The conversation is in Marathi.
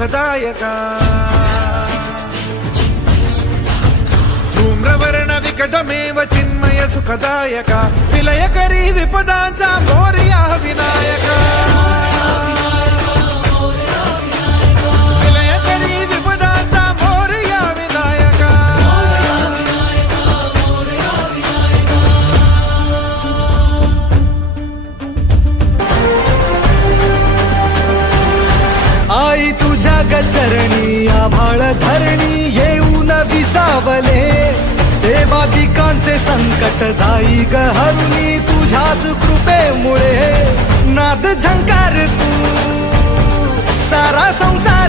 सुखदायका धूम्रवर्ण विकटमेव चिन्मय सुखदायका विलयकरी विपदांचा मोरया विनायका विलयकरी विपदांचा मोरया विनायका आई तुझ्या गचरणी आभाळ धरणी येऊन विसावले देवादिकांचे संकट जाई ग हरुणी तुझ्याच कृपेमुळे नाद झंकार तू सारा संसार